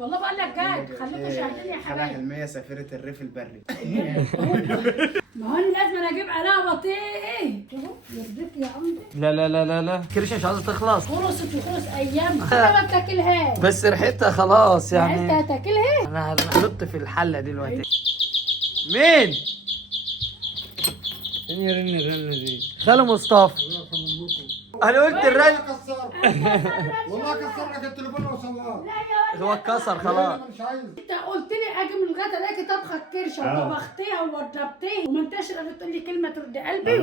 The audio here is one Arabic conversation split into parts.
والله بقول لك جاي خليكم شاهدين يا خلع حبايبي. حلمية سفيرة الريف البري. ما هو انا لازم اجيب عليها بطيء. يرضيك يا عمدي؟ لا لا لا لا لا كرشه مش عايزه تخلص. خلصت وخلص ايامها. ما بتاكلهاش. بس ريحتها خلاص انت يعني. هتاكلها؟ انا هنط في الحله دلوقتي. مين؟ مين يرن الرنه دي؟ خالو مصطفى. انا قلت الرن والله كسر لك التليفون وصور. لا يا ولد. هو اتكسر خلاص. انا مش عايز. انت قلت لي اجي من الغدا الاقي طبخه كرشه وطبختيها ووضبتيها وما انتش قادره تقول لي كلمه ترد قلبي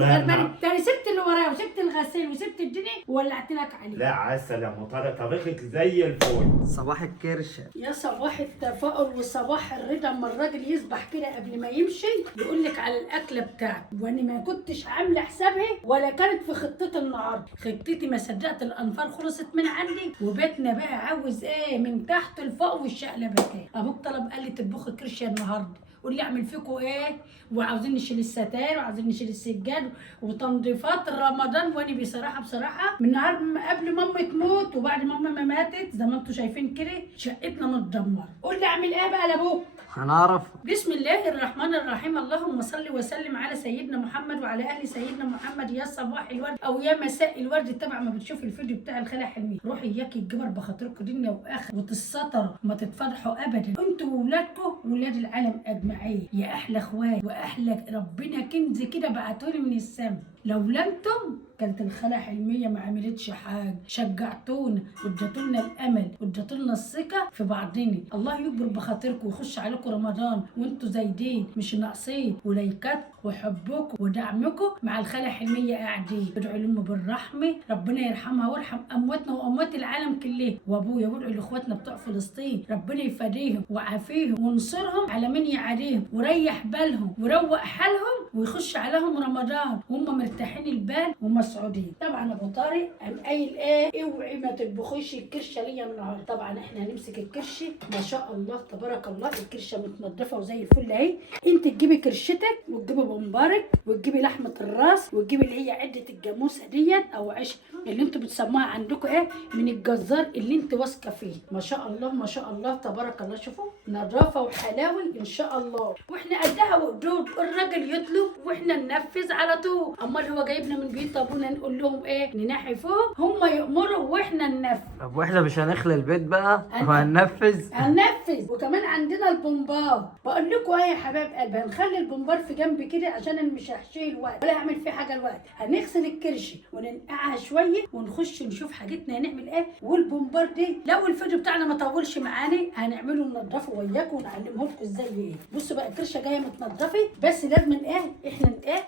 تاني سبت اللي ورايا وسبت الغسيل وسبت الدنيا وولعت لك عليه. لا عسل يا مطارة طبخك زي الفل. صباح الكرشه. يا صباح التفاؤل وصباح الرضا اما الراجل يصبح كده قبل ما يمشي يقول لك على الاكله بتاعته وانا ما كنتش عامله حسابها ولا كانت في خطتي النهارده. خطتي ما صدقت الانفار خلصت من عندي وبيتنا بقى عاوز ايه من تحت لفوق والشقلبات. ابوك طلب قال لي تطبخي كرشه النهارده. قول لي اعمل فيكم ايه وعاوزين نشيل الستاير وعاوزين نشيل السجاد وتنظيفات رمضان. وانا بصراحه من نهار قبل ماما تموت وبعد ماما ما ماتت زي ما انتم شايفين كده شقتنا متدمره. قول لي اعمل ايه بقى لابوك؟ هنعرف. بسم الله الرحمن الرحيم. اللهم صل وسلم على سيدنا محمد وعلى اهل سيدنا محمد. يا صباح الورد او يا مساء الورد تبع ما بتشوف الفيديو بتاع الخالة حلمي. روحي اياكي الجبر بخاطركم دنيا واخر وتتستروا ما تتفضحوا ابدا انتوا وولادكم وولاد العالم اجمعين. يا احلى اخوات واحلى ربنا كنز كده بعتولي من السما. لولا انتم كانت الخالة حلمية ما عملتش حاجة. شجعتونا واديتولنا الامل واديتولنا الثقة في بعضنا. الله يكبر بخاطركم ويخش عليكم رمضان وانتوا زايدين مش ناقصين ولايكات وحبكم ودعمكم مع الخالة حلمية قاعدين. ادعوا لهم بالرحمة ربنا يرحمها ويرحم امواتنا واموات العالم كله. وابويا وادعوا لاخواتنا بتوع فلسطين ربنا يفديهم ويعافيهم وينصرهم على من يعاديهم وريح بالهم وروق حالهم ويخش عليهم رمضان وهم مرتاحين البال ومسعودين. طبعا ابو طارق قام قايل ايه اوعي ما تطبخيش الكرشه ليا النهارده. طبعا احنا هنمسك الكرشه ما شاء الله تبارك الله الكرشه متنضفه وزي الفل اهي. انت تجيبي كرشتك وتجيبي بمبارك وتجيبي لحمه الراس وتجيبي اللي هي عده الجاموسه ديت او عيش اللي انتوا بتسموها عندكم ايه من الجزار اللي انت واثقه فيه. ما شاء الله ما شاء الله تبارك الله. شوفوا نظافه وحلاوه ان شاء الله واحنا قدها وقدود. الراجل يطلب واحنا ننفذ على طول. امال هو جايبنا من بيت ابونا نقول لهم ايه ننحي فوق هم يامروا واحنا ننفذ. طب واحنا مش هنخلي البيت بقى وهننفذ؟ هننفذ. وكمان عندنا البومبار. بقول لكم ايه يا حبايب قلبي هنخلي البومبار في جنب كده عشان انا مش هحشيه الوقت ولا هعمل فيه حاجه الوقت. هنغسل الكرشه وننقعها شويه ونخش نشوف حاجتنا هنعمل ايه. والبومبار دي لو الفيديو بتاعنا ما طولش معانا هنعمله ننضفه وياكم ونعلمه لكم ازاي ايه. بصوا بقى الكرشه جايه متنضفه بس لازم ايه احنا ايه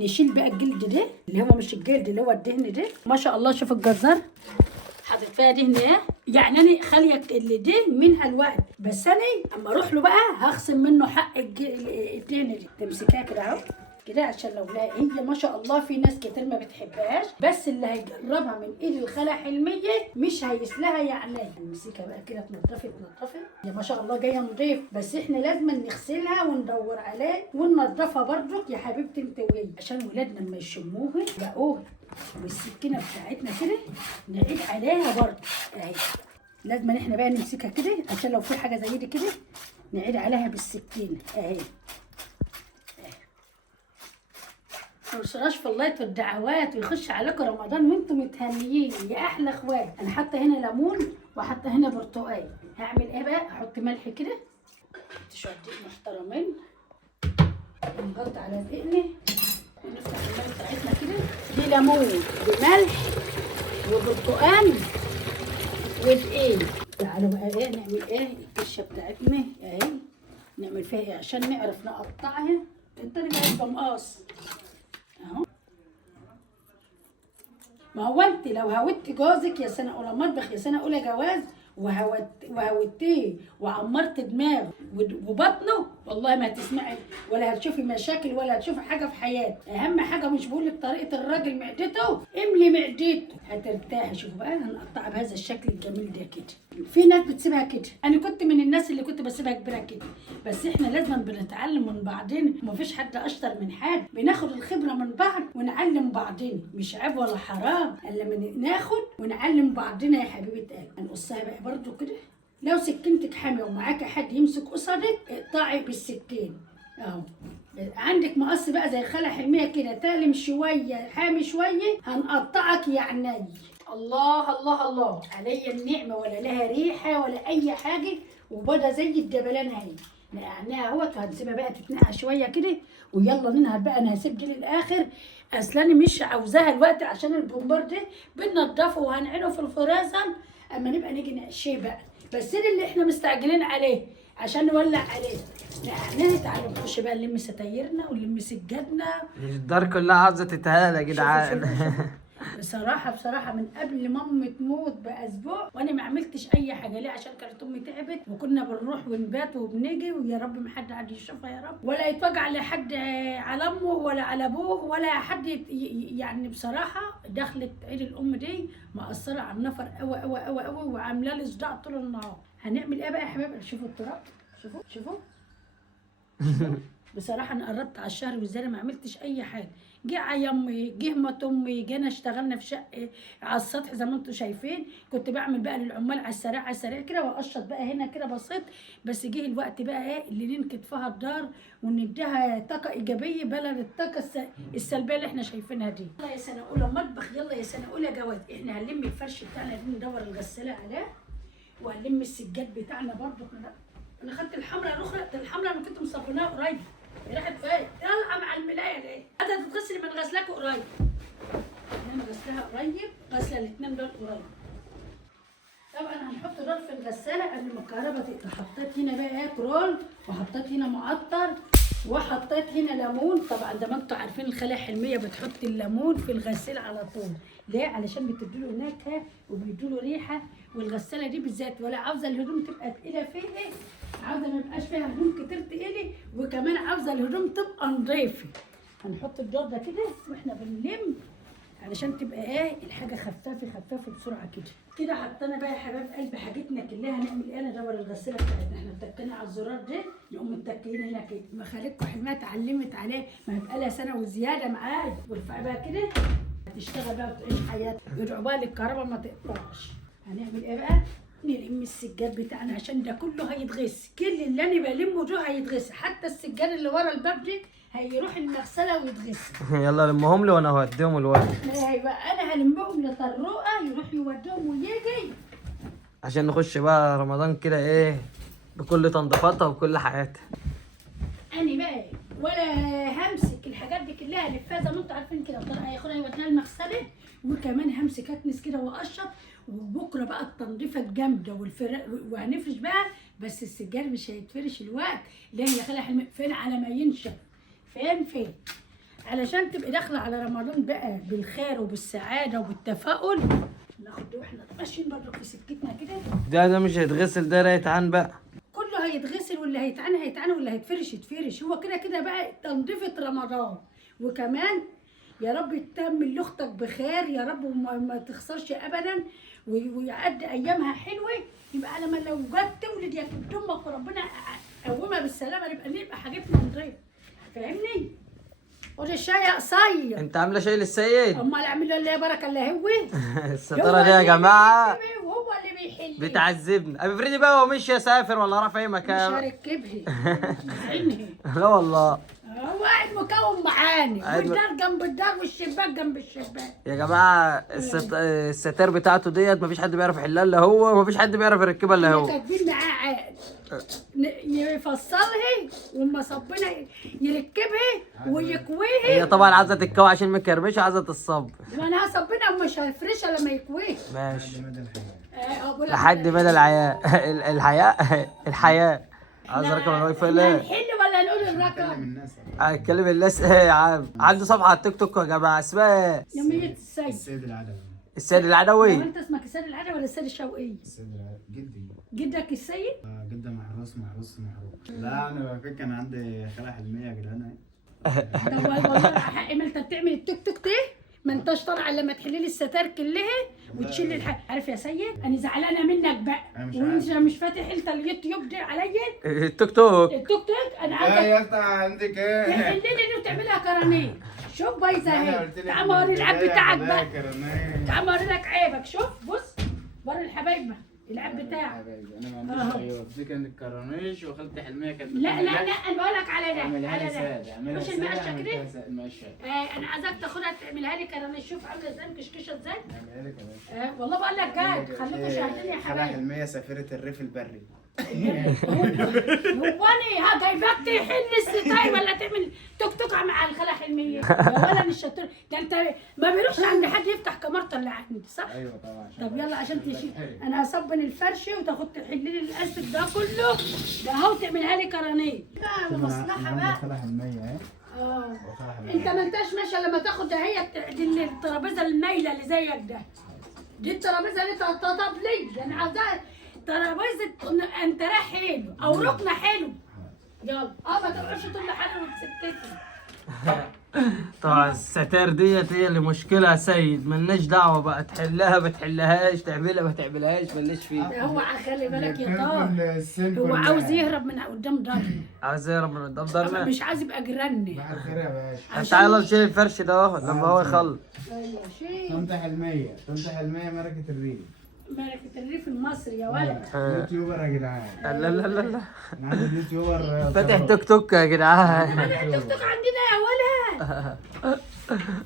نشيل بقى الجلد ده اللي هو مش الجلد اللي هو الدهن ده. ما شاء الله شوف الجزار حاطط فيها دهن ايه يعني انا خاليه اللي ده منها الوقت بس انا اما اروح له بقى هخصم منه حق الدهن دي. تمسكها كده اهو كده عشان لو لا هي ما شاء الله في ناس كتير ما بتحبهاش بس اللي هيجربها من ايد الخالة حلمية مش هيسلها يعني. نمسكها بقى كده تنضفي يا ما شاء الله جايه نضيف بس احنا لازم نغسلها وندور عليه وننضفها برضك يا حبيبتي انت وهي عشان ولادنا لما يشموها يلاقوها. والسكينه بتاعتنا كده نعيد عليها برضه اهي. لازم احنا بقى نمسكها كده عشان لو في حاجه زي دي كده نعيد عليها بالسكينه اهي. ما تنسوش في اللايك والدعوات ويخش عليكم رمضان وانتم متهنيين يا احلى اخوات. انا حاطه هنا ليمون وحاطه هنا برتقال. هعمل ايه بقى احط ملح كده شويه دقيق محترمين ونغطي على دقيقنا ونفتح الميه بتاعتنا كده. دي ليمون بملح وبرتقال ودقيق. تعالوا بقى ايه نعمل ايه الكشه بتاعتنا اهي نعمل فيها ايه عشان نعرف نقطعها. انت جايبه مقص اهو. ما هو انت لو هودتي جوزك يا سنه اولى مطبخ يا سنه اولى جواز وهودتيه وعمرت دماغه وبطنه والله ما هتسمعي ولا هتشوفي مشاكل ولا هتشوفي حاجه في حياتك. اهم حاجه مش بقولك طريقه الراجل معدته املي معدته هترتاحي. شوفوا بقى هنقطعها بهذا الشكل الجميل ده كده. في ناس بتسيبها كده انا كنت من الناس اللي كنت بسيبها كبيره كده بس احنا لازم بنتعلم من بعضنا ومفيش حد اشطر من حد. بناخد الخبره من بعض ونعلم بعضنا مش عيب ولا حرام الا من ناخد ونعلم بعضنا يا حبيبه قلبي. هنقصها بقى برضو كده لو سكينتك حامية ومعاكي حد يمسك قصدك اقطعي بالسكين اهو. عندك مقص بقى زي خالة حلمية كده تالم شوية حامي شوية هنقطعك يا عيني. الله الله الله عليا النعمة، ولا لها ريحة ولا أي حاجة، وبدا زي الدبلان اهي. نقعناها اهوت وهنسيبها بقى تتنقع شوية كده، ويلا ننهر بقى. أنا هسيب دي للآخر، أصل مش عاوزاها الوقت عشان البومبار ده بننضفه وهنعينه في الفريزر أما نبقى نيجي نقشيه بقى. بس ده اللي احنا مستعجلين عليه عشان نولع عليه. نقعناها. تعالوا نخش بقى نلم ستايرنا ونلم سجادنا. الدار كلها عاوزه تتهالى يا جدعان. بصراحة من قبل مامي تموت بأسبوع وأنا ما عملتش أي حاجة. ليه؟ عشان كانت أمي تعبت وكنا بنروح ونبات وبنيجي، ويا رب ما حد عاد يشوفها يا رب، ولا يتوجع لحد على أمه ولا على أبوه ولا حد يعني بصراحة دخلت عيد الأم دي مأثرة على النفر أوي أوي أوي أوي، وعاملة لي صداع طول النهار. هنعمل إيه بقى يا حبايبي؟ شوفوا التراب، شوفوا بصراحة أنا قربت على الشهر والزيادة ما عملتش أي حاجة. جه عيامي، جه مات امي، جينا اشتغلنا في شقه على السطح زي ما انتم شايفين. كنت بعمل بقى للعمال على السريع كده واقشط بقى هنا كده بسيط. بس جه الوقت بقى ايه اللي ننكد فيها الدار ونديها طاقه ايجابيه بدل الطاقه السلبيه اللي احنا شايفينها دي. يلا يا سنه اولى مطبخ، يلا يا سنه اولى جواز. احنا هنلم الفرش بتاعنا دي ندور الغساله عليه، وهنلم السجاد بتاعنا برضه. انا خدت الحمراء الاخرى، الحمراء انا كنت مصبناها قريب. راحت فين؟ طالعه مع الملايه ليه؟ انت تتغسلي من غسلاكوا قريب. انا غسلها قريب، غسله الاثنين دول قريب. طبعا هنحط دول في الغساله قبل ما الكهرباء تقطع. حطيت هنا بقى ايه كرول، وحطيت هنا معطر، وحطيت هنا ليمون. طبعا ده ما انتوا عارفين الخالة حلمية بتحط الليمون في الغسالة على طول. ليه؟ علشان بتديله نكهة وبيديله ريحة. والغسالة دي بالذات ولا عاوزة الهدوم تبقى تقيلة فيها، عاوزة ما يبقاش فيها هدوم كتير تقيلة، وكمان عاوزة الهدوم تبقى نضيفة. هنحط الدور ده كده واحنا بنلم علشان تبقى ايه الحاجة خفافة بسرعة كده. حطينا بقى يا حبايب قلب حاجتنا كلها. هنعمل ايه؟ ندور الغسالة بتاعتنا. احنا متكيين على الزرار ده، نقوم متكيين هنا كده. ما خالتكم حلمها اتعلمت عليه، ما يبقى لها سنة وزيادة معايا. وارفعي بقى كده هتشتغل بقى وتعيش حياتها. يدعوا بقى للكهرباء ما تقطعش. هنعمل ايه بقى؟ نلم السجاد بتاعنا عشان ده كله هيتغسل. كل اللي انا بلمه ده هيتغسل، حتى السجاد اللي ورا الباب ده هيروح المغسله ويتغسل. يلا لمهم لي وانا هوديهم الوقت. ايوه انا هلمهم لطروقه يروح يوديهم ويجي عشان نخش بقى رمضان كده ايه بكل تنظيفاتها وكل حياتها. انا بقى ولا همسك الحاجات دي كلها الفها زي ما انتوا عارفين كده. طارق هياخدها يوديها المغسله، وكمان همسك اكنس كده واقشط. وبكره بقى التنظيفه الجامده وهنفرش بقى. بس السجاد مش هيتفرش الوقت لان يا خالة حلمي فين على ما ينشف. فين علشان تبقي داخله على رمضان بقى بالخير وبالسعاده وبالتفاؤل. ناخد دي واحنا ماشيين برضه في سكتنا كده. ده مش هيتغسل، ده ريتعان بقى. كله هيتغسل، واللي هيتعان واللي هيتفرش يتفرش. هو كده بقى تنظيفه رمضان. وكمان يا رب يتمم لاختك بخير يا رب، وما تخسرش ابدا، ويعدي ايامها حلوه. يبقى لما لو جت تولد يا كنت امك وربنا قومها بالسلامه نبقى حاجتنا نضيف. فاهمني؟ خد الشاي يا قصير. انت عامله شاي للسيد؟ امال اعمل له اللي هي بركه اللي هو الستاره دي يا جماعه وهو اللي بيحل بتعذبنا. ابي فريدي بقى هو مش يسافر ولا راح في اي مكان؟ مش هركبها عيني. لا والله هو قاعد مكون معانا، والدار جنب الدار والشباك جنب الشباك. يا جماعه الستار بتاعته ديت مفيش حد بيعرف يحلها الا هو، ومفيش حد بيعرف يركبها الا هو. كاتبين معاه عقد يفصلها وما صبنا يركبها ويكويها. هي طبعا عايزه تتكوي عشان مكرمشه، عايزه تتصب. وانا هصبنا ومش هفرشها لما يكويها. ماشي لحد مدى الحياه. عايز رقم الواي فاي ليه؟ هنحل ولا نقول الرقم؟ هتكلم الناس ايه يا عم؟ عنده صفحه على التيك توك يا جماعه اسمها ايه؟ يومية السيد. السيد العدوي. السيد العدوي. هو انت اسمك السيد العدوي ولا السيد الشوقي؟ السيد العدوي جدي. جدك السيد؟ جدة محروس محروق. لا انا فاكر كان عندي خالة حلمية يا جدعان. طب والله حق ما انت بتعمل التيك توك ده ما انتش طالع الا لما تحلي لي الستار كلها وتشيل الحاجه. عارف يا سيد انا زعلانه منك بقى، وانت مش فاتح انت اليوتيوب ده عليا التيك توك. التيك توك. انا لا عايزك يا اسطى عندك ايه؟ تحلي لي دي وتعملها كرانيه. شوف بايظه اهي. تعال اوري العيب بتاعك بقى. تعال اوري لك عيبك. شوف بص وري الحبايب العيب بتاعك. حبايبي انا ما عنديش عيوب، دي كانت الكرانيش وخالتي حلميه كانت لا انا بقول لك على ده، اعملها على لي ده. ساده، اعملها مش ساده، المقشه كده؟ عملتها ساده المقشه. انا عايزاك تاخدها تعملها لي كرانيش، شوف عامله ازاي مكشكشه ازاي. اعملها لك يا باشا. والله بقول لك جد، خليكوا شاهدين يا خالة حبايبي. حلميه سفيره الريف البري. هو انا جايباك تحل الستاي ولا تعمل توك توك مع الخالة حلميه؟ يا ولا مش شاطر ده انت، ما بيروحش عند حد يفتح كاميرته اللي عندي صح؟ ايوه طبعا. طب يلا عشان تشيل، انا هصبن الفرش وتاخد تحل لي الاستك ده كله ده اهو، تعملها لي كرانيه بقى مصلحه بقى. خالة حلميه اهي. انت ما انتش ماشيه لما تاخد ده، هي دي الترابيزه المايله اللي زيك ده، دي الترابيزه اللي تطبطب لي، انا عايزاها ترابيزه انت رايح حلو او ركنه حلو. يلا ما تقعدش طول حاجه وتسكتني. طبعا الستار ديت هي اللي مشكلة يا سيد، ملناش دعوة بقى، تحلها ما تحلهاش، تعملها ما تعملهاش، ملناش فيه. هو خلي بالك يا طارق، هو عاوز يهرب من قدام ضهري، عاوز يهرب من قدام ضرنا. مش عايز يبقى جيراني. بعد خير يا باشا. تعالى نشيل الفرش ده اهو لما هو يخلص. ايوه شيء. طنط حلميه، طنط حلميه ملكه الريف. ملكة الريف المصري يا ولد. يوتيوبر يا جدعان. لا لا لا لا، انا عندي اليوتيوبر فاتح توك توك يا جدعان. التيك توك عندنا يا ولد.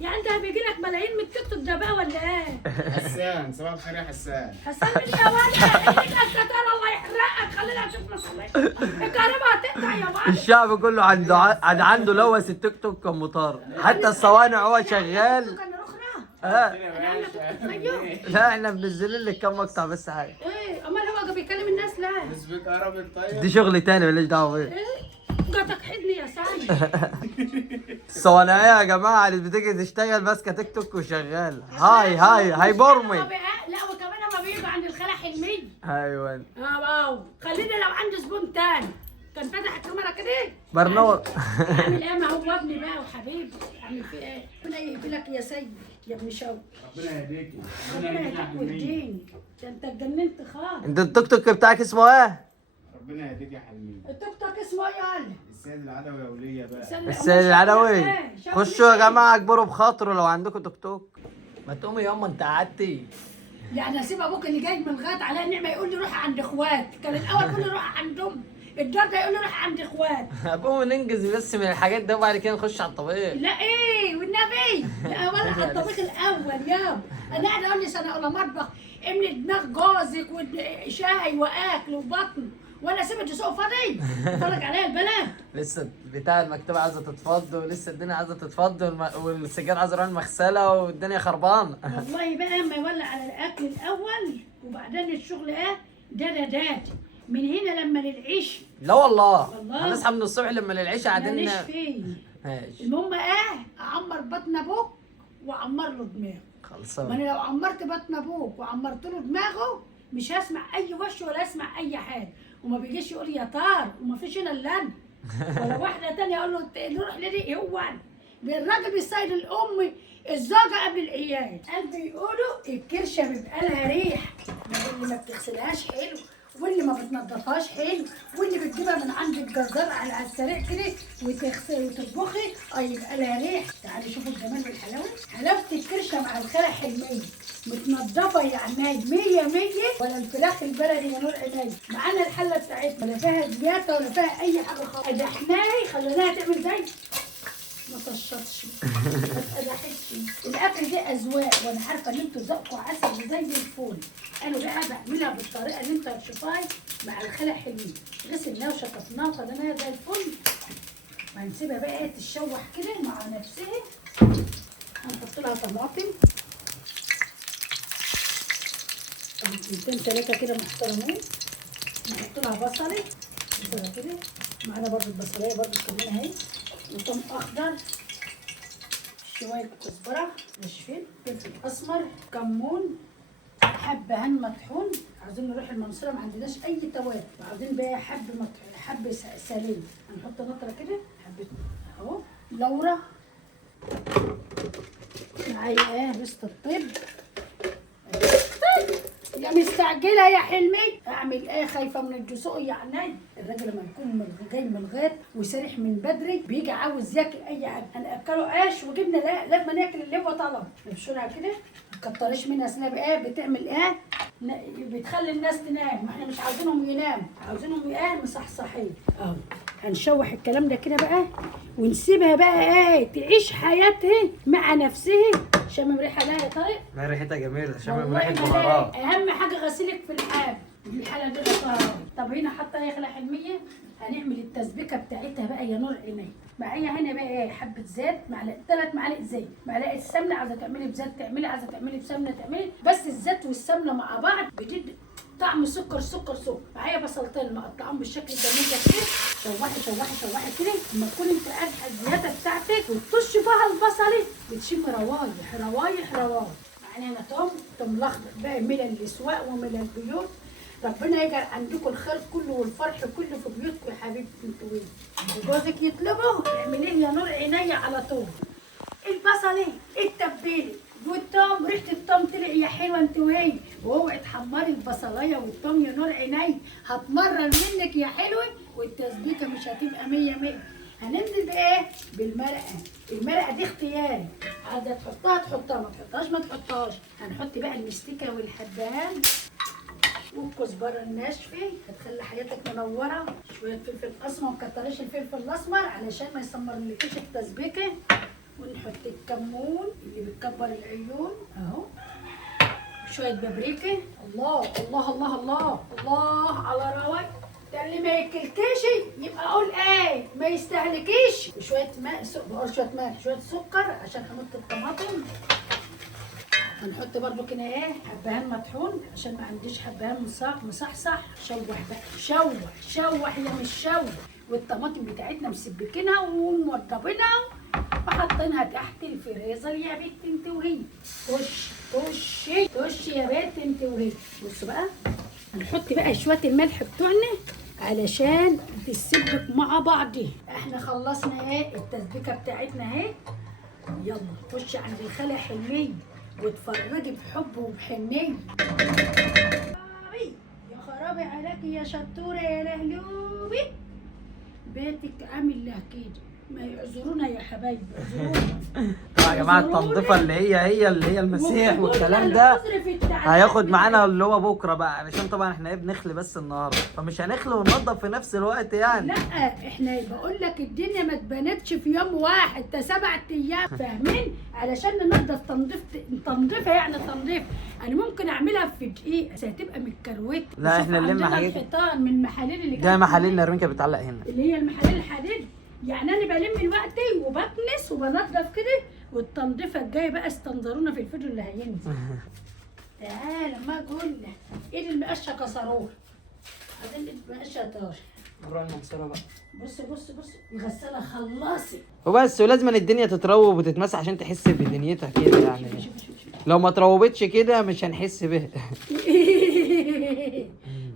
يعني انت بيجي لك ملايين من التيك توك ده بقى ولا ايه؟ حسان، صباح الخير يا حسان. حسن من يا ولد، خليك الستار الله يحرقك، خلينا نشوف مصلحة. الكهرباء هتقطع يا ولد. الشعب كله عنده لوث التيك توك كان مطار، حتى الصوانع هو شغال. لا احنا منزلين لك كم مقطع بس حاجه. ايه امال هو بيكلم الناس لا؟ نسبك عربي طيب. دي شغل تاني ماليش دعوه بيه. قطك حدني يا سعيد. الصوانعيه يا جماعه اللي بتيجي تشتغل ماسكه تيك توك وشغال. هاي برمي. لا وكمان هما بيجوا عند الخالة حلمية. ايوه. واو خليني لو عندي زبون تاني كان فاتح الكاميرا كده برنامج. اعمل ايه؟ ما هو ابني بقى وحبيبي، اعمل فيه ايه؟ ربنا يقبلك يا سيد يا ابن شوقي. ربنا يهديكي. ربنا يهديك ويهديني، ده انت اتجننت خالص. انت التيك توك بتاعك اسمه ايه؟ ربنا يهديك يا حلمين. التيك توك اسمه ايه يا ولد؟ السيد العدوي يا وليه بقى. السيد العدوي. خشوا يا جماعه اكبروا بخاطره لو عندكم تيك توك. ما تقومي ياما انت قعدتي. يعني اسيب ابوك اللي جاي من غاد على النعمه يقول لي روح عند اخوات، كان الاول يقول لي روح عند امي، الدار ده يقول لي روح عند اخوات. قوموا ننجز بس من الحاجات دي وبعد كده نخش على الطبيخ. لا ايه والنبي، لا ولا على الطبيخ الاول يابا، انا قاعده اقول لي سنه اولى مطبخ املي دماغ جوزك وشاي واكل وبطن، وانا اسيب الدسوق فاضي اتفرج عليها البنات. لسه بتاع المكتبه عايزه تتفض ولسه الدنيا عايزه تتفض والسجاد عايزه يروح المغسله والدنيا خربانه. والله بقى اما يولع على الاكل الاول وبعدين الشغل ايه دادي من هنا لما للعيش. لا والله والله. هنصحى من الصبح لما للعيشه قاعدين. ماليش فيه. ماشي المهم ايه اعمر بطن ابوك واعمر له دماغه. ما خلصان. انا لو عمرت بطن ابوك وعمرت له دماغه مش هسمع اي وش ولا اسمع اي حاجه، وما بيجيش يقول يا طار وما فيش هنا الا انا ولا واحده ثانيه اقول له روح لدي. هو انا الراجل بيصيد الام الزوجه قبل العيال، قال بيقولوا الكرشه بيبقى لها ريح، اللي ما بتغسلهاش حلو واللي ما بتنضفهاش حلو واللي بتجيبها من عند الجزار على السريع كده وتغسل وتطبخي يبقى لها ريح. تعالي شوفوا الجمال والحلاوه، حلاوه الكرشه مع الخالة حلميه متنضفه يا عماد 100 ولا الفراخ البلدي يا نور عيني. معانا الحله بتاعتنا لا فيها زياده ولا فيها اي حاجه خالص، ادحناها خليناها تعمل زي ما طشتش ما اتقدحتش. الاكل ده اذواق وانا عارفه ان انتوا ذوقكم عسل زي الفول. انا بقى بعملها بالطريقه اللي انتوا هتشوفوها مع الخالة حلوين، غسلناها وشطفناها وخليناها زي الفل. وهنسيبها بقى ايه تتشوح كده مع نفسها. هنحط لها طماطم طماطمتين 3 كده محترمين، نحط لها بصله كده معانا برضه البصلايه برضه كمان اهي، وثوم اخضر، شويه كزبره ناشفين، فلفل اسمر، كمون، حبه هن مطحون. عاوزين نروح المنصوره ما عندناش اي توابل، وعاوزين بقى حب سليم هنحط نطره كده حبه اهو، لورا معايا ايه ريسه الطيب. يا مستعجله يا حلمي اعمل ايه؟ خايفه من الجسوق يا عناي. الراجل لما يكون جاي من الغيط وسارح من بدري بيجي عاوز ياكل اي حاجه، هناكله عيش وجبنه لا لازم ناكل اللي هو طلب. نبشرها كده كترش منها سناب ايه بتعمل ايه بتخلي الناس تنام، ما احنا مش عاوزينهم يناموا، عاوزينهم ايه مصحصحين اهو. هنشوح الكلام ده كده بقى ونسيبها بقى ايه تعيش حياتها مع نفسها. شامم ريحه لا يا طارق؟ لا ريحتها جميله، شامم والله ريحه ما بهارات. لاقي. اهم حاجه غسيلك في الحال دي الحاله دي طهاره. طب هنا حاطه ايه خلايا حلميه، هنعمل التسبيكه بتاعتها بقى يا نور عيني. معايا هنا بقى ايه حبه زيت، معلقه 3 معالق زيت، معلقه سمنه، عايزه تعملي بزيت تعملي، عايزه تعملي بسمنه تعملي، بس الزيت والسمنه مع بعض بتدي طعم سكر سكر سكر. معايا بصلتين مقطعهم بالشكل الجميل ده كده، شوحي شوحي شوحي كده. لما تكون انت قادحه الزياده بتاعتك وتطش فيها البصله بتشم روايح روايح روايح. معانا هنا توم الاخضر بقى من الاسواق ومن البيوت. ربنا يجعل عندكم الخير كله والفرح كله في بيوتكم يا حبيبتي انتوا وين. وجوزك يطلبه اعمليه يا نور عينيا على طول. البصله التبيله والثوم، ريحه الثوم طلع يا حلوه انت وهي، واوعي تحمري البصلايه والثوم يا نور عيني، هتمرر منك يا حلوه والتسبيكه مش هتبقى 100 100. هننزل بايه؟ بالمرقه. المرقه دي اختياري، عايزه تحطها تحطها، ما تحطهاش ما تحطهاش. هنحط بقى المستكه والحبهان والكزبره الناشفه هتخلي حياتك منوره. شويه فلفل اسمر، ما تكتريش الفلفل الاسمر علشان ما يسمرلكيش التسبيكه. ونحط الكمون اللي بتكبر العيون اهو، شويه بابريكا. الله الله الله الله الله على رواق. ده اللي ما ياكلكيش يبقى اقول ايه ما يستهلكيش. وشويه ماء بقول شويه ملح شويه سكر عشان هنحط الطماطم. هنحط برضو كده ايه حبهان مطحون عشان ما عنديش حبهان مصحصح. شوح بقى شوح شوح يا مش شوح. والطماطم بتاعتنا مسبكينها وموضبينها وحاطينها تحت الفريزر يا بنت انت وهي. خش خشي خشي يا بنت انت وهي. بصوا بقى هنحط بقى شويه الملح بتوعنا علشان تتسبك مع بعضها. احنا خلصنا ايه التسبيكه بتاعتنا اهي. يلا خشي عند الخالة حلميه واتفرجي بحب وبحنيه. يا خرابي عليكي يا شطوره يا لهلوبي، بيتك عامل لها كده. ما يعذرونا يا حبايبي اعذرونا. يا جماعه التنظيفه اللي هي المسيح والكلام ده هياخد معانا اللي هو بكره بقى، علشان طبعا احنا ايه بنخلي بس النهارده، فمش هنخلي وننضف في نفس الوقت يعني. لا احنا بقول لك الدنيا ما اتبنتش في يوم واحد، ده 7 ايام فاهمين، علشان ننضف تنظيفها يعني تنظيف. انا ممكن اعملها في دقيقه بس هتبقى متكروته. لا احنا نلم حاجات. الحيطان من المحاليل اللي ده محاليل نرمينكا بتعلق هنا اللي هي المحاليل الحديد. يعني انا بلم الوقت وبكنس وبنضف كده، والتنظيفه الجايه بقى استنظرونا في الفيديو اللي هينزل. تعالى ما اقول لك ايد المقشه كسروها، عايزين ايد المقشه طار. بص بص بص الغساله خلصت وبس. ولازم الدنيا تتروب وتتمسح عشان تحس بدنيتها كده يعني. لو ما تروبتش كده مش هنحس بيها.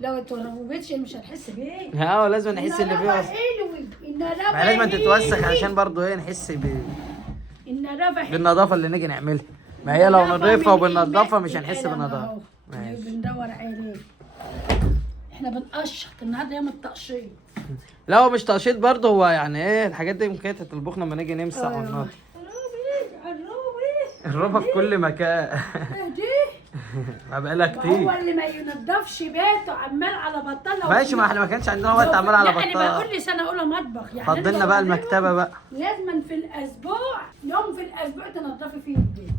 لو اتروبتش مش هنحس بايه. اه لازم نحس ان فيها وسخ. ما لازم تتوسخ عشان برضه ايه نحس بالنظافه اللي نيجي نعملها. ما هي لو نضيفها وبننضفها مش هنحس بالنظافه. ماشي بندور عليه. احنا بنقشط النهارده يوم التقشيط. لا هو مش تقشيط برضه، هو يعني ايه الحاجات دي ممكن تطبخ لما نيجي نمسح وننضف. الربع في كل مكان. ما بقالها كتير. هو اللي ما ينضفش بيته عمال على بطال. ماشي ما احنا ما كانش عندنا وقت عمال على بطال. يعني بقول لي سنه اولى مطبخ يعني. فضلنا بقى المكتبه بقى. لازما في الاسبوع يوم في الاسبوع تنضفي فيه البيت.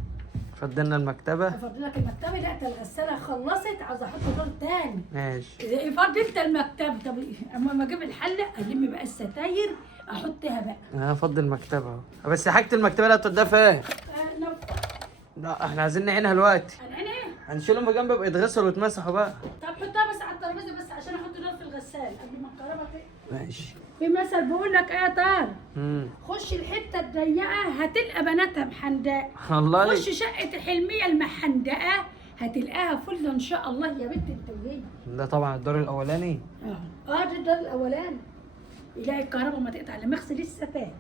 فضلنا المكتبه. افضلك المكتبه. لا الغساله خلصت عايزه احط دور تاني. ماشي. فضل انت المكتبه. طب اما ما اجيب الحله الم بقى الستاير احطها بقى. انا افضل المكتبه اهو. بس حاجه المكتبه لا توديها فين؟ لا احنا عايزين نعينها دلوقتي. هنعينها ايه؟ هنشيلهم بجنب يبقى يتغسلوا ويتمسحوا بقى. طب حطها بس على الترابيزه بس عشان احط دور في الغساله قبل ما الكهرباء تقطع. ماشي. في مثل بيقول لك ايه يا طارق؟ خش الحته الضيقه هتلقى بناتها محندقه. والله. خش شقه حلميه المحندقه هتلقاها فل ان شاء الله يا بنت التوهيه. ده طبعا الدور الاولاني. ده الدور الاولاني. يلاقي الكهرباء ما تقطع لما اغسل الستات.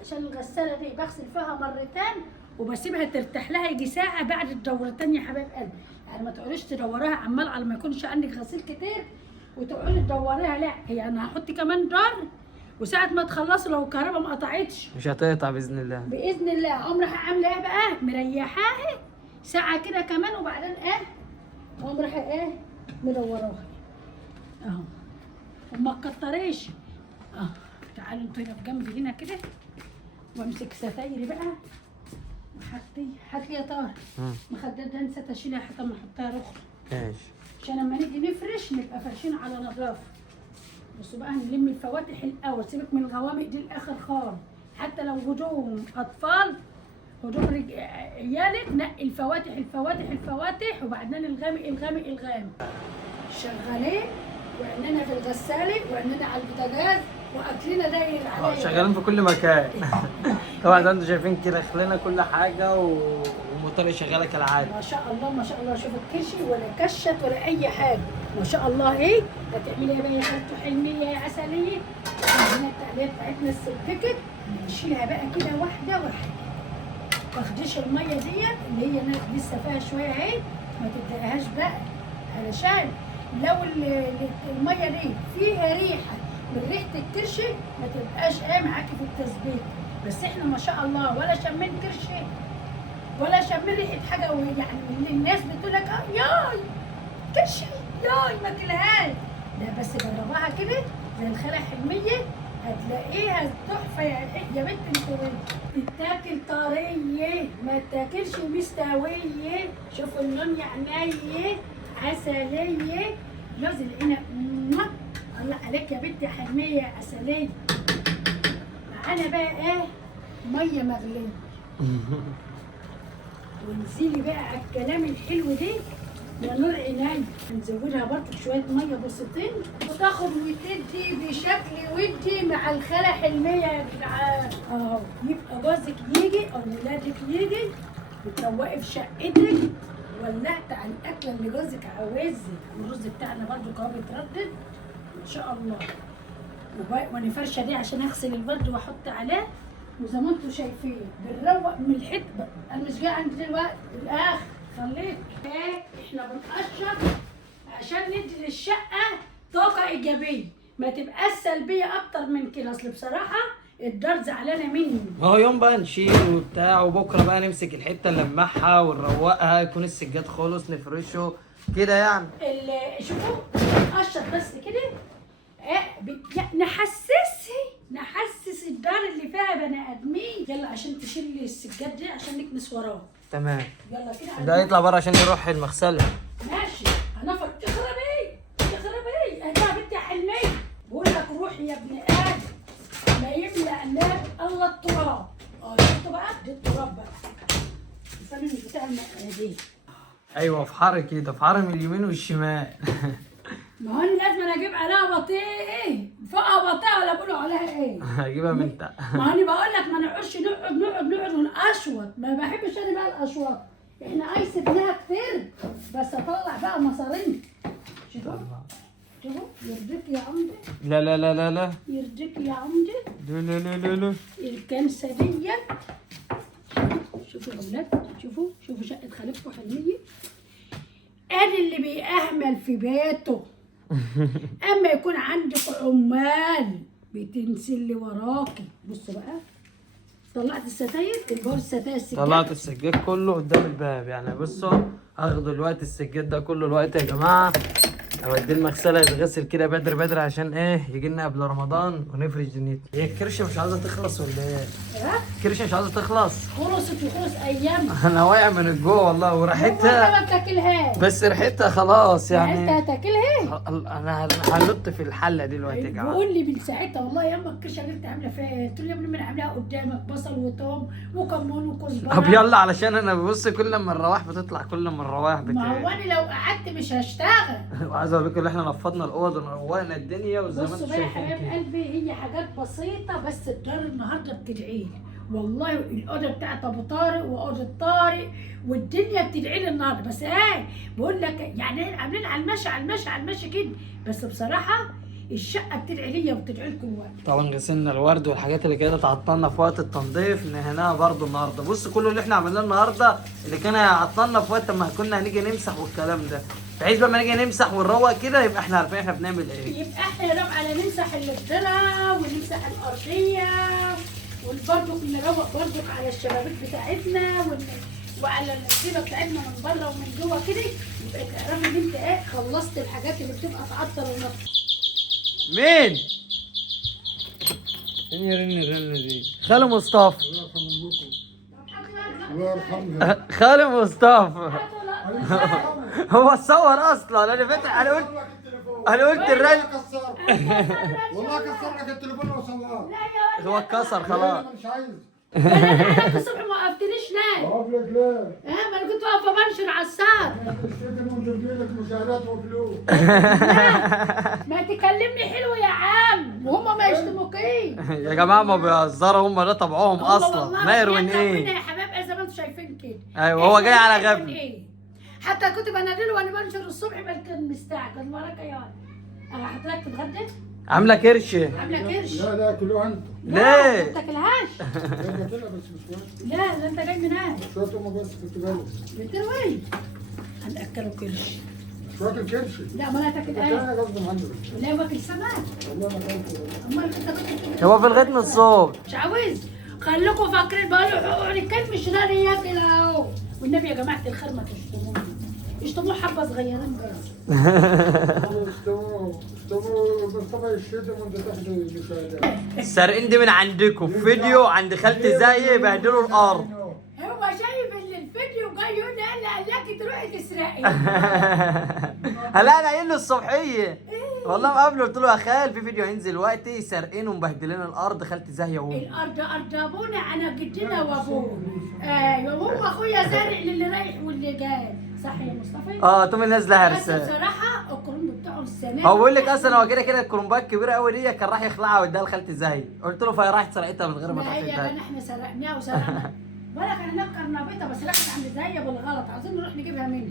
عشان الغساله دي بغسل فيها مرتين وبسيبها ترتاح لها يجي ساعه بعد الدورتين يا حبايب قلبي. يعني ما تقعديش تدوريها عمال على ما يكونش عندك غسيل كتير وتقعدي تدوريها. لا هي انا هحط كمان دور وساعه ما تخلصوا لو الكهرباء ما قطعتش مش هتقطع باذن الله. باذن الله. اقوم رايحه عامله ايه بقى؟ مريحاها ساعه كده كمان، وبعدين اقوم رايحه مدوراها اهو، وما تكتريش تعالوا انتوا هنا في جنبي هنا كده، وامسك ستايري بقى وحطي. هات لي يا طارق مخدات ده، نسيت اشيلها حتى ما احطها رخرة ماشي، عشان لما نيجي نفرش نبقى فرشين على نظافه. بصوا بقى نلم الفواتح الاول، سيبك من الغوامق دي الاخر خالص، حتى لو هدوم اطفال هدوم عيالك، نقي الفواتح الفواتح الفواتح، وبعدين الغامق الغامق الغامق. شغالين وعيننا في الغساله وعيننا على البوتاجاز واكلنا داير عليا. شغالين في كل مكان. طبعا زي ما انتم شايفين كده خلينا كل حاجه والموتور شغاله كالعاده. ما شاء الله ما شاء الله، شوف الكرشي ولا كشت ولا اي حاجه، ما شاء الله. ايه هتعملي ايه بقى يا خالته حلميه يا عسليه؟ هنا التقليه بتاعتنا السبكت، نشيلها بقى كده واحده واحده. ما تاخديش الميه ديت اللي هي لسه فيها شويه اهي، ما تبدأهاش بقى، علشان لو الميه دي فيها ريحه من ريحه الكرشي ما تبقاش معاكي في التسبيك. بس احنا ما شاء الله ولا شمين كرشي ولا شمين ريحه حاجه، يعني من الناس بتقول لك ياي كرشي ياي ما تلهاش. لا بس جربها كده زي الخالة حلميه هتلاقيها تحفه يا بنت. انتوا تتاكل طريه ما تاكلش مستويه. شوفوا اللون يا عينيه عسليه، لوز العنب الله عليك يا بنتي حلميه يا عسليه. معانا بقى ميه مغليه وانزلي بقى على الكلام الحلو ده يا نور عيني. نزودها برضه شويه ميه بسيطين وتاخد وتدي بشكل ودي مع الخالة حلميه يا جدعان. اهو يبقى جوزك يجي او ولادك يجي وتروقي في شقتك، ولعت على الاكله اللي جوزك عاوزها. الرز بتاعنا برضه اهو بيتردد ان شاء الله. وانا فرشه دي عشان اغسل الورد واحط عليه، وزي ما انتم شايفين بنروق من الحته. انا مش جاي عندي دلوقتي الاخر، خليك احنا بنقشر عشان ندي للشقه طاقه ايجابيه، ما تبقاش سلبيه اكتر من كده. اصل بصراحه الدار زعلانه مني. هو يوم بقى نشيل وبتاع، وبكره بقى نمسك الحته نلمعها ونروقها، يكون السجاد خلص نفرشه كده يعني. شوفوا نقشر بس كده نحسس الدار اللي فيها بني ادمين. يلا عشان تشيل السجاد دي عشان نكنس وراه. تمام. يلا كده ده يطلع بره عشان يروح المغسله. ماشي. هنفرق تخربي اهدى يا بنتي يا حلميه. بقول لك روحي يا ابن ادم ما يملأ النار الا التراب. شفتوا بقى دي التراب بقى الفن بتاع المقادير. ايوه في حر كده، في حر من اليمين والشمال. ما هو انا لازم اجيب عليها بطيء فوقها بطيء ولا بقولوا عليها ايه؟ هجيبها من تحت. ما انا بقول لك ما نقعدش نقعد ونقشوط، ما بحبش انا بقى الاشواط. احنا عايز سبناها كتير بس اطلع بقى مصاريني. شوفوا يرضيك يا عمدي. لا لا لا لا لا يرضيك يا عمدي. لا لا لا لا لا. الكنسه ديت شوفوا يا ولاد، شوفوا شقه خالتكم حلميه. انا اللي بيأهمل في بيته اما يكون عندك عمال بتنسي اللي وراكي. بصوا بقى طلعت الستاير، البار الستاير السجاد، طلعت السجاد كله قدام الباب. يعني بصوا هاخدوا الوقت السجاد ده كله الوقت يا جماعه، اوديه المغسله يتغسل كده بدري بدري عشان يجي لنا قبل رمضان ونفرش دنيتنا. هي الكرشه مش عايزه تخلص ولا ايه؟ الكرشه مش عايزه تخلص. خلصت وخلص ايامها. انا واقع من الجوع والله وريحتها. ما بتاكلهاش بس ريحتها خلاص يعني. انت هتاكلها؟ انا هنط في الحله دي دلوقتي يا جماعه. بقول لي من ساعتها والله ياما الكرشه اللي انت عامله فيها ايه؟ قلت له يا ابني ما انا عاملاها قدامك بصل وتوم وكمون وكزبره. طب يلا علشان انا ببص كل ما الرواح بتطلع كل ما الرواح ما هو انا لو قعدت مش هشتغل. وعايز اقول لكم ان احنا نفضنا الاوض وروقنا الدنيا وزي ما انتم بصوا بقى يا شايفين حبايب كده. قلبي، هي حاجات بسيطه بس الدار النهارده بتدعي لي والله. الاوضه بتاعت ابو طارق واوضه طارق والدنيا بتدعي لي النهارده. بس بقول لك يعني عاملين على المشي كده، بس بصراحه الشقه بتدعي لي وبتدعي لكم وقت. طبعا غسلنا الورد والحاجات اللي كانت عطلنا في وقت التنظيف نهيناها برضو النهارده. بص كل اللي احنا عملناه النهارده اللي كان عطلنا في وقت ما كنا هنيجي نمسح والكلام ده، بحيث بقى ما نيجي نمسح ونروق كده يبقى احنا عارفين احنا بنعمل ايه. يبقى احنا نروح على نمسح الضلع ونمسح الارضيه، وبرضك نروق برضك على الشبابيك بتاعتنا وعلى الزينه بتاعتنا من بره ومن جوه كده، يبقى تعرفي ان انت ايه خلصت الحاجات اللي بتبقى تعطل ونطر. مين؟ مين يرن دي؟ خالو مصطفى. الله يرحمه. خالو مصطفى. هو صور اصلا. انا فاتح انا قلت الرن. والله كسر لك التليفون وصورك. هو اتكسر خلاص. انا مش عايز. انا الصبح ما وقفتنيش ليه؟ اقف لك ليه؟ ما انا كنت واقفه بنشر على السار. الشركه منزل لك مشاهدات وفلوس. ما تكلمني حلو يا عم وهم ما يشتموكيش. يا جماعه ما بيهزروا، هم ده طبعهم اصلا. ما يروين ربنا ايه؟ يا حبايب زي ما انتم شايفين كده. ايوه هو جاي على إحنا غفل. إيه؟ حتى كنت بنادله وانا بنشر الصبح بل كان مستعجل. كان وراك يا ولد. حضرتك تتغدى؟ عامله كرش. عامله كرش. لا لا كلوها انت. ليه؟ ما تاكلهاش. جبت لها بس مش وقت. لا ده انت جاي من هنا. شويه امه بس كنت بالك. انت وين؟ هنأكله كرش. شويه الكرش. لا ما انا تاكل كنت ايه؟ انا غصب عني. لا واكل سمك. والله ما كنت. امال انت كنت هو في الغد من الصبح. مش عاوز. خليكم فاكرين بقالوا حقوق الكلب مش راضي ياكل اهو. والنبي يا جماعه الخير ما تشتموه. اشتموه حبه صغيرين بس. استووا بالطبع الشتاء وانت تاخد المشاهدات. سارقين دي من عندكم. فيديو عند خالتي زي بهدلوا الارض. هو شايف ان الفيديو جاي يقول لي قال لك تروحي تسرقي. هلا انا قايل له الصبحيه والله مقابله قلت له يا خال في فيديو هينزل دلوقتي سارقين ومبهدلين الارض. خالتي زاهيه وامي. الارض ارض ابونا على جدنا وابونا. ايوه وهو اخويا زارع للي رايح واللي جاي. صح يا مصطفى؟ تقومي نازله بس هرسه. بصراحه الكرنب بتاعه السنه هو بيقول لك اصلا هو كده الكرنبات كبيره قوي دي كان راح يخلعها ويديها لخالتي زاهيه. قلت له فهي راحت سرقتها من غير ما ما تروح هي تديها. كان احنا سرقناها وسرقنا. بالك احنا كرنبيطه بس راحت عند زاهيه بالغلط. عايزين نروح نجيبها منها.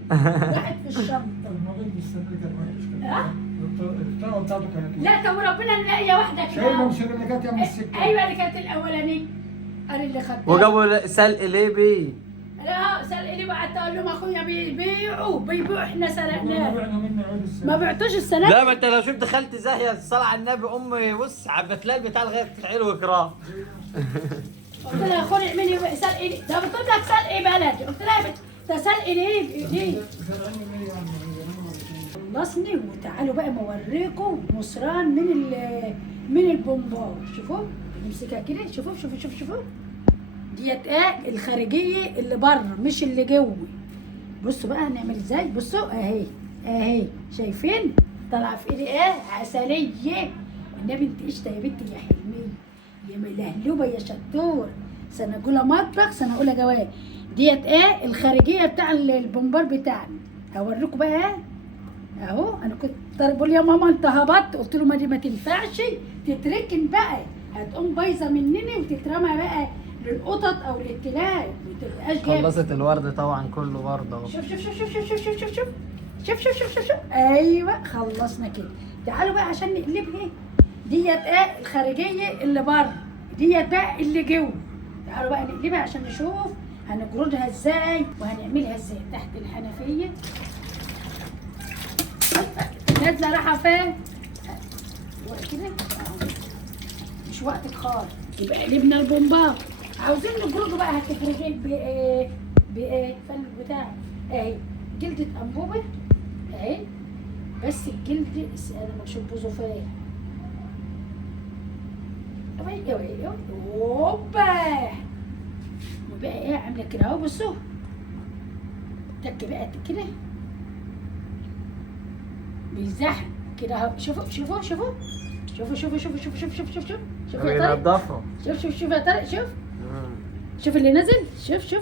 راحت في الشنطه. الموضوع بالسنه كان ها؟ الطاقه بتاعته كانت لا طب ربنا نلاقي واحده شايله كده. مسلمات يا ام السكه. ايوه اللي كانت الاولانيه. انا اللي خدتها. وجابوا سلق ليه بيه. لا سألني بعد اقول لهم اخويا بيبيعوا احنا سرقناه. بعنا منه عود السنه. ما بعتوش السنه. لا ما انت لو شفت خالتي زاهيه الصلاه على النبي امي بص عبت لها البتاع لغايه حلو وكراه. قلت لها خدي اعملي سلقي لي. ده بتقول لك سلقي بلدي. قلت لها ده سلقي ليه؟ خلصني وتعالوا بقى موريكم مصران من البومبار. شوفوا نمسكها كده. شوفوا ديت ايه الخارجيه اللي بره مش اللي جوه. بصوا بقى هنعمل ازاي. بصوا اهي شايفين طالعه في ايدي ايه عسليه. والنبي انت قشطه يا بنتي يا حلميه يا ملهلوبه يا شطور. سنه اولى مطبخ سنه اولى جواز. ديت ايه الخارجيه بتاع البومبار بتاعنا. هوريكم بقى ايه اهو. انا كنت بقول يا ماما انت هبطت. قلت له ما تنفعش تتركن بقى هتقوم بايظه مننا وتترمى بقى للقطط او للكلاب ما تبقاش جايه. خلصت الورد طبعا كله برضه اهو. شوف ايوه خلصنا كده. تعالوا بقى عشان نقلبها. ديت ايه الخارجيه اللي بره. ديت بقى اللي جوه. تعالوا بقى نقلبها عشان نشوف هنجردها ازاي وهنعملها ازاي. تحت الحنفيه نازله رايحه فين؟ كده مش وقتك خالص. يبقى قلبنا البومبار. عاوزين نجرده بقى. هتفرجيه بايه فن بتاع اهي جلدة انبوبه اهي. بس الجلد انا مكشوف بوزوفيه. اوبا وبقى ايه عامله كده اهو. بصوا تك بقى كده بيزحم كده اهو. شوفوا يا طارق. شوف يا طارق. شوف اللي نزل. شوف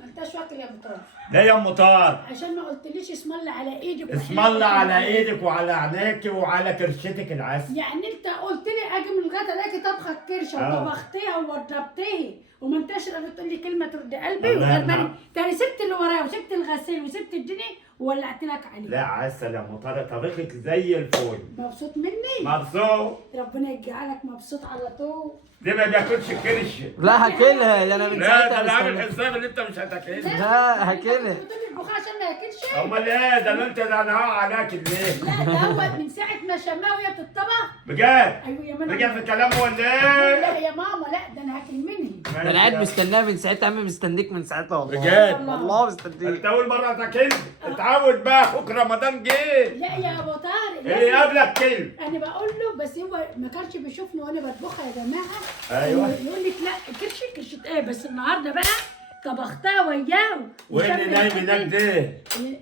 ما انتش واكل يا ابو طارق. ليه يا ام طارق؟ عشان ما قلتليش اسم الله على ايدك. اسم الله على ايدك وعلى عينيك وعلى كرشتك العسل. يعني انت قلت لي اجي من الغدا الاقي طبخه كرشه وطبختيها ووضبتيها وما انتش راضي تقول لي كلمه ترد قلبي. وغير تاني سبت اللي ورايا وسبت الغسيل وسبت الدنيا وولعت لك عليه. لا عسل يا ام طارق طبخك زي الفل. مبسوط مني؟ مبسوط. ربنا يجعلك مبسوط على طول. ليه ما بياكلش الكرش؟ لا هاكلها ده انا من لا ساعتها ده انا عامل مستني. حساب ان انت مش هتاكلها. لا هاكلها. بتقول لي البخار عشان ما ياكلش. امال ايه ده انت ده انا هقع عليك ليه؟ لا ده هو من ساعه احنا شماويه الطبق. بجد ايوه يا ماما. رجع في كلامه ولا ايه؟ لا يا ماما، لا ده انا هاكل منها. انا قاعد مستناها من ساعتها، عم مستنيك من ساعتها والله. بجد؟ والله مستنيك. انت اول مره تاكل، اتعود بقى، اخوك رمضان جه. لا يا ابو طارق، اللي قبلك كلب. انا بقول له بس هو ما كانش بيشوفني وانا بطبخها يا جماعه. ايوه. يقول لك لا كرشه ايه، بس النهارده بقى طبختها وياه. واللي نايم هناك ده؟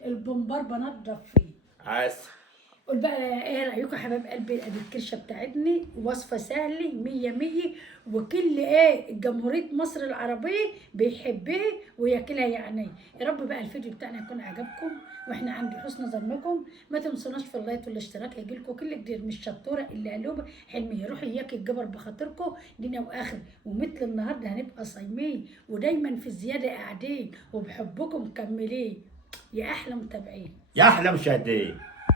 البومبار بنضف فيه. عسل. قول بقى ايه رايكم يا حبايب قلبي؟ ادي الكرشه بتاعتني، وصفه سهله 100 100، وكل جمهوريه مصر العربيه بيحبها وياكلها يعني. يا رب بقى الفيديو بتاعنا يكون عجبكم، واحنا عند حسن ظنكم. ما تنسوناش في اللايك والاشتراك، يجيلكم كل جديد. مش شطوره اللي قلوبه حلميه. روحوا اياك الجبر بخاطركم دنيا واخر. ومثل النهارده هنبقى صايمين ودايما في الزياده قاعدين، وبحبكم مكملين يا احلى متابعين. يا احلى مشاهدين.